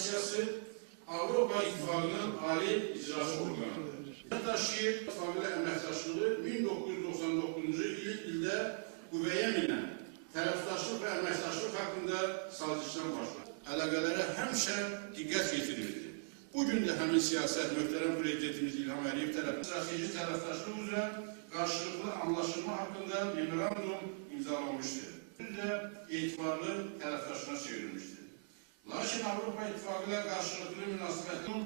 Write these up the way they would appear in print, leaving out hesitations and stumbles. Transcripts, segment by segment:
Komissiyası Avropa İttifakı'nın Ali icraçı organı. Taşıyır İttifakı'yla əməkdaşlığı 1999-cu ildə qüvvəyə minən tərəfdaşlıq və əməkdaşlıq haqqında sazişdən başladı. Əlaqələrə həmişə diqqət yetirildi. Bugün də həmin siyasət möhtərəm prezidentimiz İlham Əliyev tərəfindən strateji tərəfdaşlıq üzrə qarşılıqlı anlaşılma haqqında memorandum imzalanmışdır. Biz də etibarlı tərəfdaşına çevrilmişdir. Lakin Avropa İttifaqı ilə qarşılıqlı münasibətin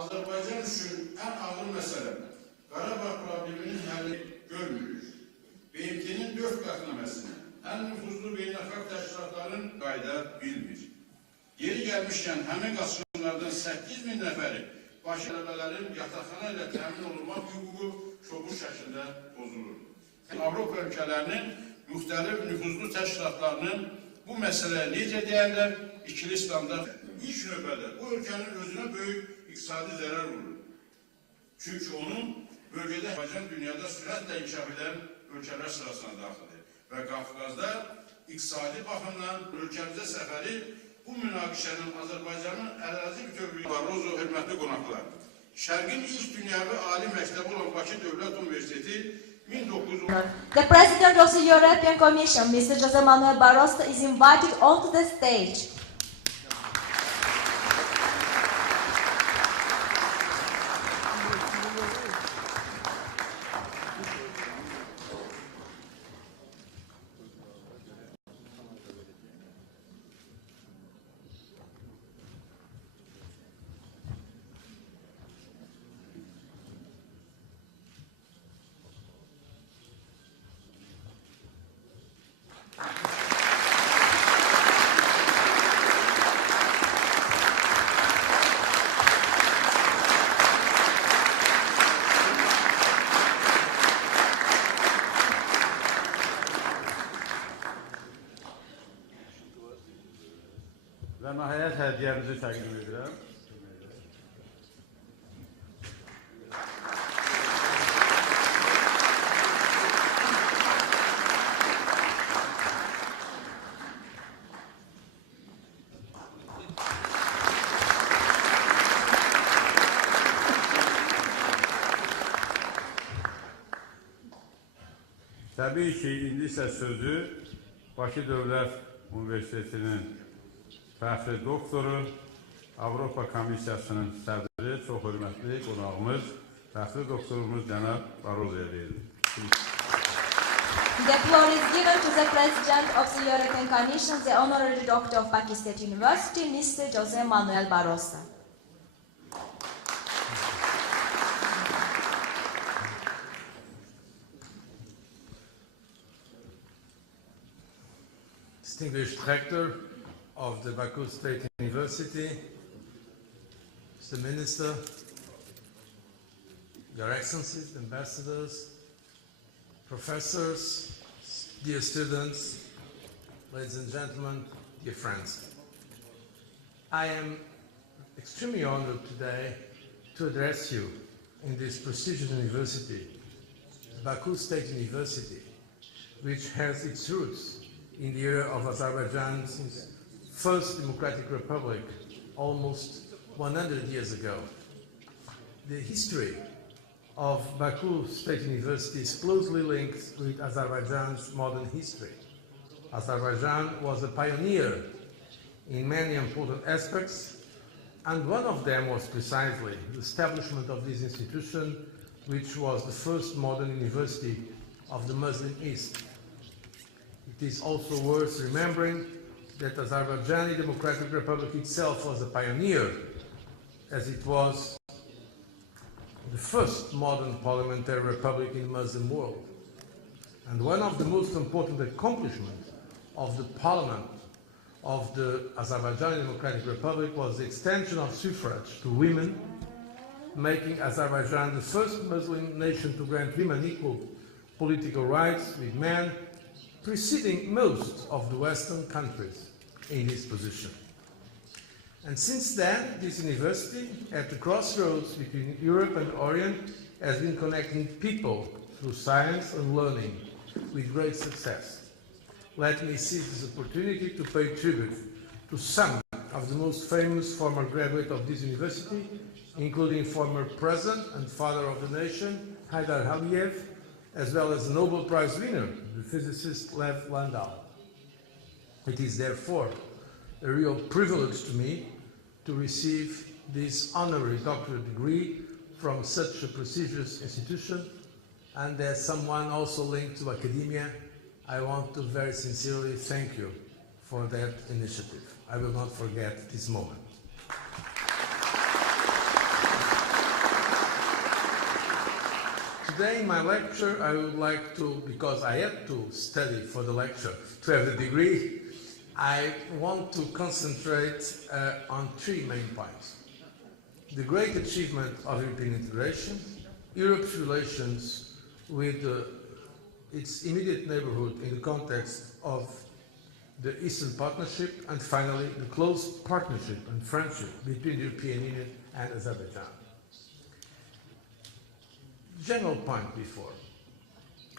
Azərbaycan üçün ən ağır məsələ Qarabağ probleminin həlli görmürük. BMT-nin 4 qətnaməsinə ən nüfuzlu beynəlxalq təşkilatların qayda bilmir. Yeri gəlmişkən həmin qaçqınlardan 8000 nəfəri baş tələbələrin yataqxana ilə təmin olunmaq hüququ şoğul şəkildə pozulur. Avropa ölkələrinin müxtəlif nüfuzlu təşkilatlarının bu məsələyə necə deyərlər? İkili standart. İlk növbədə bu ölkənin özünə böyük iqtisadi zərər olur. Çünki onun bölgədə Azərbaycan dünyada sürətlə inkişaf edən ölkələr sırasına daxildir. Və Qafqazda iqtisadi baxımdan ölkəmizə səfəri bu münaqişənin Azərbaycanın ərazi bütövlüyü Barroso hörmətli qonaqlar. Şərqin ilk dünyavi ali məktəbi olan Bakı Dövlət Universiteti 1910. The President of the European Commission, Mr. José Manuel Barroso, is invited onto the stage. Və nəhayət hədiyyəmizi təqdim edirəm. Təbii ki, indi isə sözü Bakı Dövlət Universitetinin fəxri doktoru, Avropa Komissiyasının sədri, çox hörmətli qonağımız, fəxri doktorumuz cənab Barroso'ya verilir. The floor is given to the President of the European Commission, the Honorary Doctor of Pakistan State University, Mr. José Manuel Barroso. Distinguished Rector of the Baku State University, Mr. Minister, Your Excellencies, Ambassadors, Professors, dear students, ladies and gentlemen, dear friends. I am extremely honored today to address you in this prestigious university, Baku State University, which has its roots in the era of Azerbaijan's first democratic republic almost 100 years ago. The history of Baku State University is closely linked with Azerbaijan's modern history. Azerbaijan was a pioneer in many important aspects, and one of them was precisely the establishment of this institution, which was the first modern university of the Muslim East. It is also worth remembering that Azerbaijani Democratic Republic itself was a pioneer, as it was the first modern parliamentary republic in the Muslim world. And one of the most important accomplishments of the parliament of the Azerbaijani Democratic Republic was the extension of suffrage to women, making Azerbaijan the first Muslim nation to grant women equal political rights with men, preceding most of the Western countries in this position. And since then, this university, at the crossroads between Europe and Orient, has been connecting people through science and learning with great success. Let me seize this opportunity to pay tribute to some of the most famous former graduate of this university, including former president and father of the nation, Haidar Aliyev, as well as the Nobel Prize winner, the physicist Lev Landau. It is therefore a real privilege to me to receive this honorary doctorate degree from such a prestigious institution, and as someone also linked to academia, I want to very sincerely thank you for that initiative. I will not forget this moment. Today in my lecture, I would like to, because I had to study for the lecture to have the degree, I want to concentrate on three main points. The great achievement of European integration, Europe's relations with its immediate neighborhood in the context of the Eastern Partnership, and finally the close partnership and friendship between the European Union and Azerbaijan. General point before.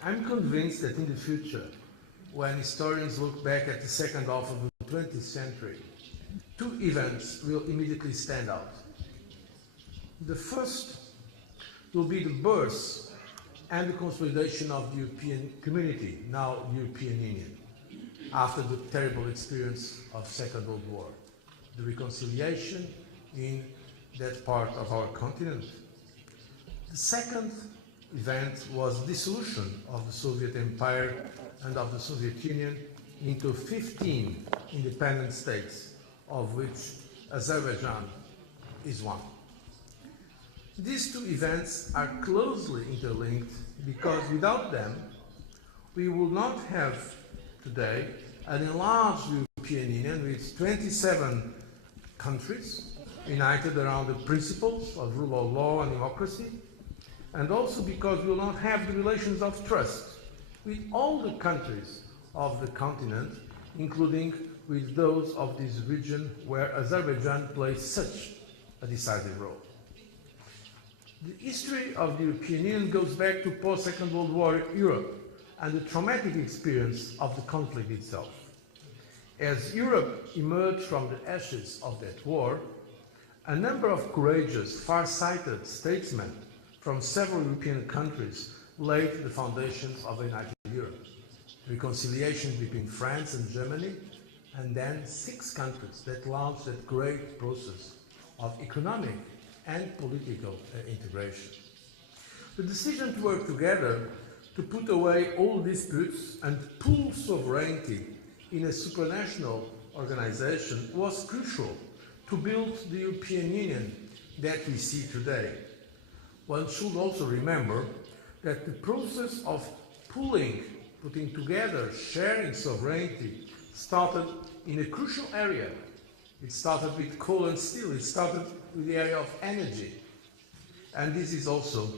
I'm convinced that in the future, when historians look back at the second half of the 20th century, two events will immediately stand out. The first will be the birth and the consolidation of the European community, now European Union, after the terrible experience of Second World War, the reconciliation in that part of our continent. The second event was dissolution of the Soviet Empire and of the Soviet Union into 15 independent states, of which Azerbaijan is one. These two events are closely interlinked because without them, we would not have today an enlarged European Union with 27 countries united around the principles of rule of law and democracy, and also because we will not have the relations of trust with all the countries of the continent, including with those of this region where Azerbaijan plays such a decisive role. The history of the European Union goes back to post-Second World War Europe and the traumatic experience of the conflict itself. As Europe emerged from the ashes of that war, a number of courageous, far-sighted statesmen from several European countries laid the foundations of a united Europe. Reconciliation between France and Germany, and then 6 countries that launched that great process of economic and political integration. The decision to work together to put away all disputes and pool sovereignty in a supranational organization was crucial to build the European Union that we see today. One should also remember that the process of putting together, sharing sovereignty started in a crucial area. It started with coal and steel. It started with the area of energy. And this is also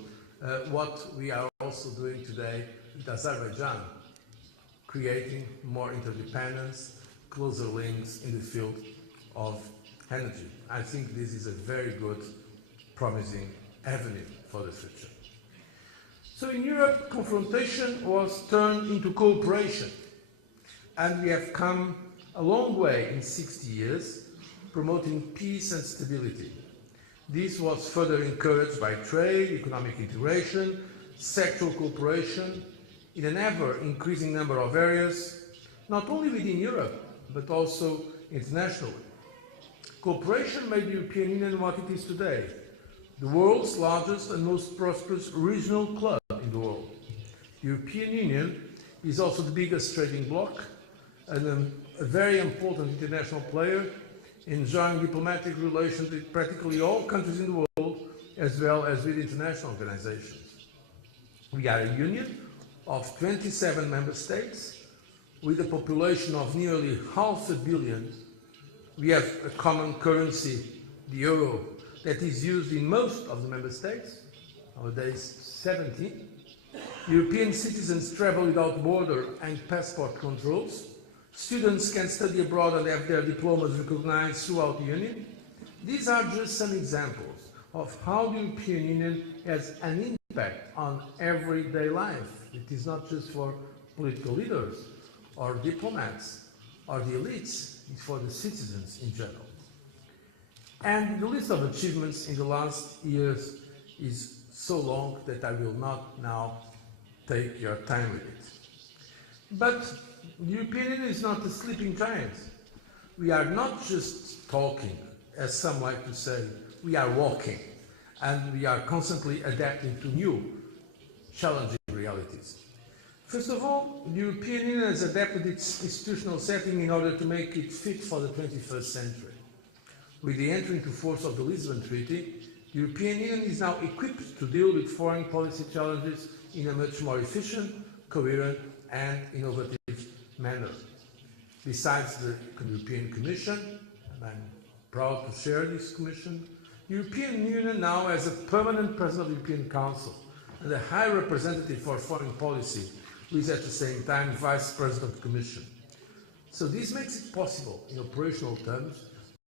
what we are also doing today with Azerbaijan, creating more interdependence, closer links in the field of energy. I think this is a very good, promising avenue for the future. So in Europe, confrontation was turned into cooperation, and we have come a long way in 60 years, promoting peace and stability. This was further encouraged by trade, economic integration, sectoral cooperation in an ever-increasing number of areas, not only within Europe, but also internationally. Cooperation made the European Union what it is today, the world's largest and most prosperous regional club in the world. The European Union is also the biggest trading bloc and a very important international player, enjoying diplomatic relations with practically all countries in the world, as well as with international organizations. We are a union of 27 member states with a population of nearly 500 million. We have a common currency, the euro, that is used in most of the member states, nowadays 70. European citizens travel without border and passport controls. Students can study abroad and have their diplomas recognized throughout the Union. These are just some examples of how the European Union has an impact on everyday life. It is not just for political leaders or diplomats or the elites, it's for the citizens in general. And the list of achievements in the last years is so long that I will not now take your time with it. But the European Union is not a sleeping giant. We are not just talking, as some like to say, we are walking, and we are constantly adapting to new, challenging realities. First of all, the European Union has adapted its institutional setting in order to make it fit for the 21st century. With the entry into force of the Lisbon Treaty, the European Union is now equipped to deal with foreign policy challenges in a much more efficient, coherent and innovative manner. Besides the European Commission, and I'm proud to share this Commission, the European Union now has a permanent President of the European Council and a High Representative for Foreign Policy, who is at the same time Vice President of the Commission. So this makes it possible, in operational terms,